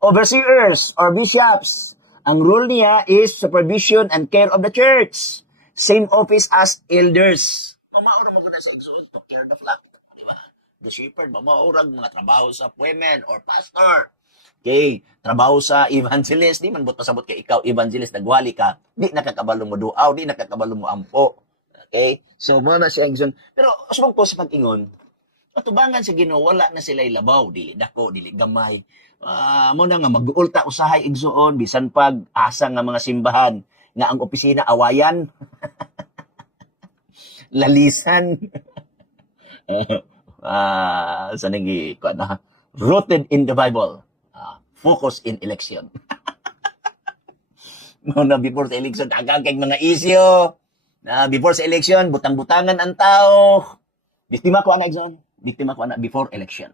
overseers or bishops. Ang rule niya is supervision and care of the church. Same office as elders. Mamaura mo sa igsoon to care the flock. Di ba? The shepherd, mamaurag mga trabaho sa women or pastor. Okay, trabaho sa evangelist, di man buta sabot kay ikaw evangelist nagwali ka, di nakakabalo mo duaw, di nakakabalo mo ampo. Okay? So mo na siya igsoon. Pero asubang ko sa pag-ingon, atubangan sa Ginoo wala na sila labaw, dili dako, dili gamay. Mo na nga mag-ulta usahay igsoon bisan pag asa nga mga simbahan nga ang opisina awayan. Lalisan. Sa nagi ko na rooted in the Bible. Focus in election. Muna before sa election, agagag mga isyo. Before sa election, butang-butangan ang tao. Biktima ko ana igsoon. Biktima ko ana before election.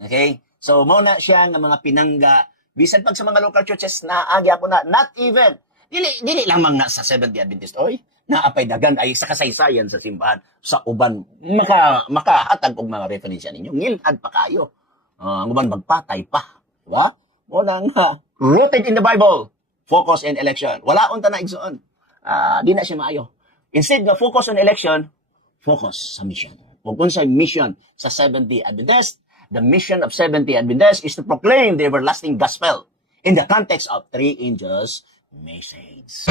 Okay? So, muna siya ng mga pinangga. Bisan pag sa mga local churches, naagi ako na, not even. Dili lang mga sa Seventh-day Adventist. Oy, naapay dagan ay sa kasaysayan sa simbahan. Sa uban, makahatag og mga referensya ninyo. Ngilad pa kayo. Ang uban magpatay pa. Diba? Muna nga, rooted in the Bible. Focus in election. Wala unta na igsoon. Di na siya maayo. Instead na focus on election, focus sa mission. Kung sa mission sa Seventh-day Adventist, the mission of Seventh-day Adventist is to proclaim the everlasting gospel in the context of three angels' message.